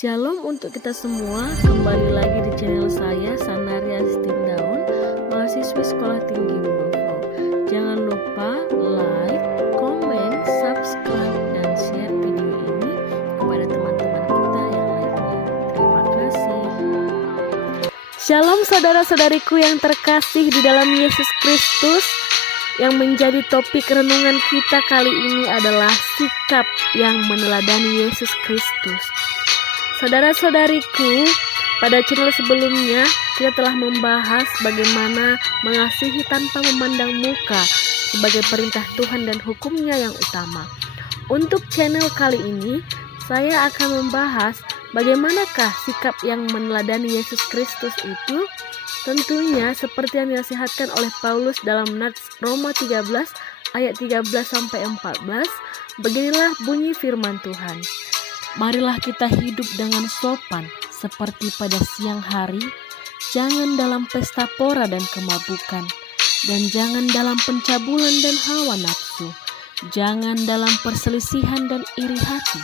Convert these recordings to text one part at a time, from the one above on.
Shalom untuk kita semua, kembali lagi di channel saya, Sanaria Stindaun, mahasiswi Sekolah Tinggi Murovo. Jangan lupa like, komen, subscribe, dan share video ini kepada teman-teman kita yang lainnya. Terima kasih. Shalom saudara-saudariku yang terkasih di dalam Yesus Kristus. Yang menjadi topik renungan kita kali ini adalah sikap yang meneladani Yesus Kristus. Saudara-saudariku, pada channel sebelumnya kita telah membahas bagaimana mengasihi tanpa memandang muka sebagai perintah Tuhan dan hukumnya yang utama. Untuk channel kali ini, saya akan membahas bagaimanakah sikap yang meneladani Yesus Kristus itu. Tentunya seperti yang dinasihatkan oleh Paulus dalam Nats Roma 13 ayat 13-14, beginilah bunyi firman Tuhan. Marilah kita hidup dengan sopan seperti pada siang hari, jangan dalam pesta pora dan kemabukan, dan jangan dalam pencabulan dan hawa nafsu, jangan dalam perselisihan dan iri hati.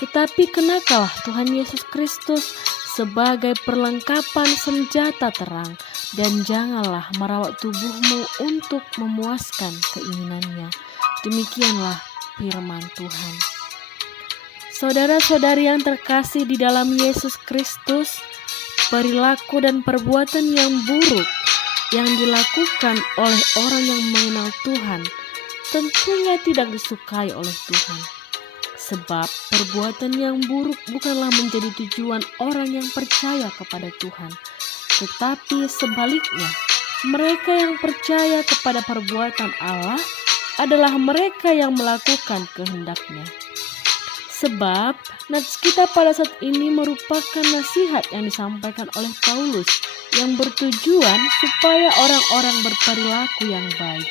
Tetapi kenakalah Tuhan Yesus Kristus sebagai perlengkapan senjata terang, dan janganlah merawat tubuhmu untuk memuaskan keinginannya. Demikianlah firman Tuhan. Saudara-saudari yang terkasih di dalam Yesus Kristus, perilaku dan perbuatan yang buruk yang dilakukan oleh orang yang mengenal Tuhan tentunya tidak disukai oleh Tuhan. Sebab perbuatan yang buruk bukanlah menjadi tujuan orang yang percaya kepada Tuhan, tetapi sebaliknya, mereka yang percaya kepada perbuatan Allah adalah mereka yang melakukan kehendak-Nya. Sebab nats kita pada saat ini merupakan nasihat yang disampaikan oleh Paulus yang bertujuan supaya orang-orang berperilaku yang baik,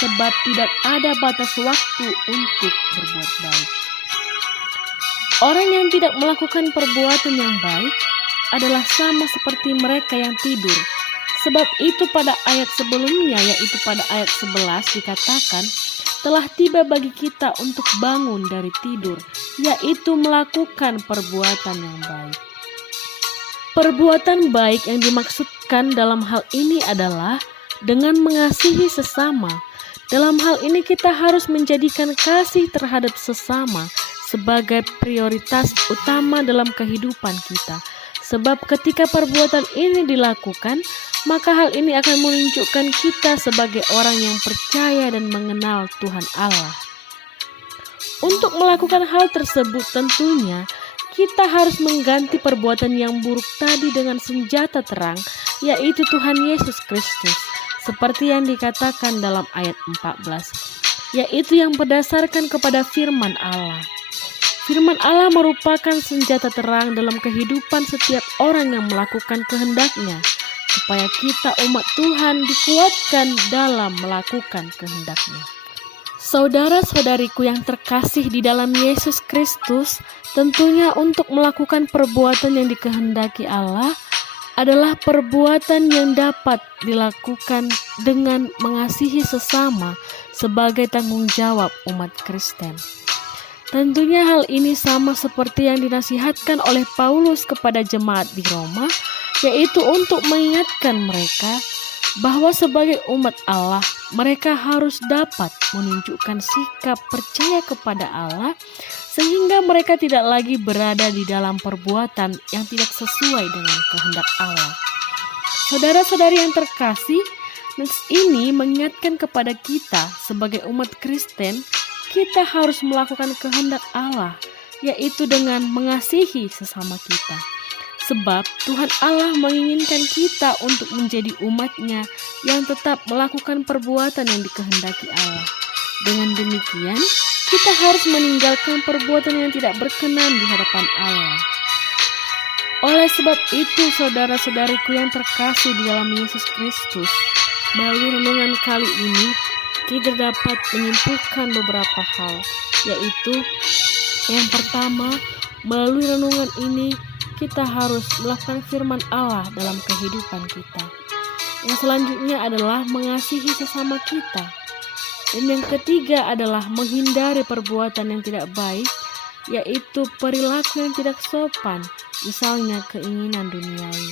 sebab tidak ada batas waktu untuk berbuat baik. Orang yang tidak melakukan perbuatan yang baik adalah sama seperti mereka yang tidur. Sebab itu pada ayat sebelumnya, yaitu pada ayat 11 dikatakan, telah tiba bagi kita untuk bangun dari tidur, yaitu melakukan perbuatan yang baik. Perbuatan baik yang dimaksudkan dalam hal ini adalah dengan mengasihi sesama. Dalam hal ini kita harus menjadikan kasih terhadap sesama sebagai prioritas utama dalam kehidupan kita. Sebab ketika perbuatan ini dilakukan, maka hal ini akan menunjukkan kita sebagai orang yang percaya dan mengenal Tuhan Allah. Untuk melakukan hal tersebut tentunya kita harus mengganti perbuatan yang buruk tadi dengan senjata terang, yaitu Tuhan Yesus Kristus, seperti yang dikatakan dalam ayat 14, yaitu yang berdasarkan kepada firman Allah. Firman Allah merupakan senjata terang dalam kehidupan setiap orang yang melakukan kehendak-Nya, supaya kita umat Tuhan dikuatkan dalam melakukan kehendak-Nya. Saudara-saudariku yang terkasih di dalam Yesus Kristus, tentunya untuk melakukan perbuatan yang dikehendaki Allah adalah perbuatan yang dapat dilakukan dengan mengasihi sesama sebagai tanggung jawab umat Kristen. Tentunya hal ini sama seperti yang dinasihatkan oleh Paulus kepada jemaat di Roma, yaitu untuk mengingatkan mereka bahwa sebagai umat Allah, mereka harus dapat menunjukkan sikap percaya kepada Allah, sehingga mereka tidak lagi berada di dalam perbuatan yang tidak sesuai dengan kehendak Allah. Saudara-saudari yang terkasih, nats ini mengingatkan kepada kita sebagai umat Kristen, kita harus melakukan kehendak Allah, yaitu dengan mengasihi sesama kita. Sebab Tuhan Allah menginginkan kita untuk menjadi umat-Nya yang tetap melakukan perbuatan yang dikehendaki Allah. Dengan demikian, kita harus meninggalkan perbuatan yang tidak berkenan di hadapan Allah. Oleh sebab itu, saudara-saudariku yang terkasih di dalam Yesus Kristus, melalui renungan kali ini, kita dapat menyimpulkan beberapa hal, yaitu yang pertama, melalui renungan ini kita harus melakukan firman Allah dalam kehidupan kita. Yang selanjutnya adalah mengasihi sesama kita. Dan yang ketiga adalah menghindari perbuatan yang tidak baik yaitu perilaku yang tidak sopan, misalnya keinginan duniawi.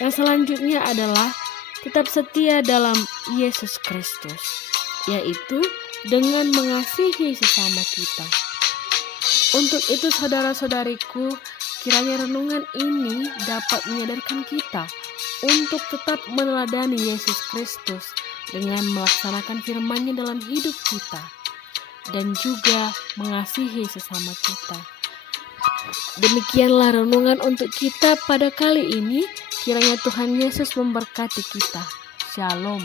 Yang selanjutnya adalah tetap setia dalam Yesus Kristus, yaitu dengan mengasihi sesama kita. Untuk itu saudara-saudariku, kiranya renungan ini dapat menyadarkan kita untuk tetap meneladani Yesus Kristus dengan melaksanakan firman-Nya dalam hidup kita dan juga mengasihi sesama kita. Demikianlah renungan untuk kita pada kali ini. Kiranya Tuhan Yesus memberkati kita. Shalom.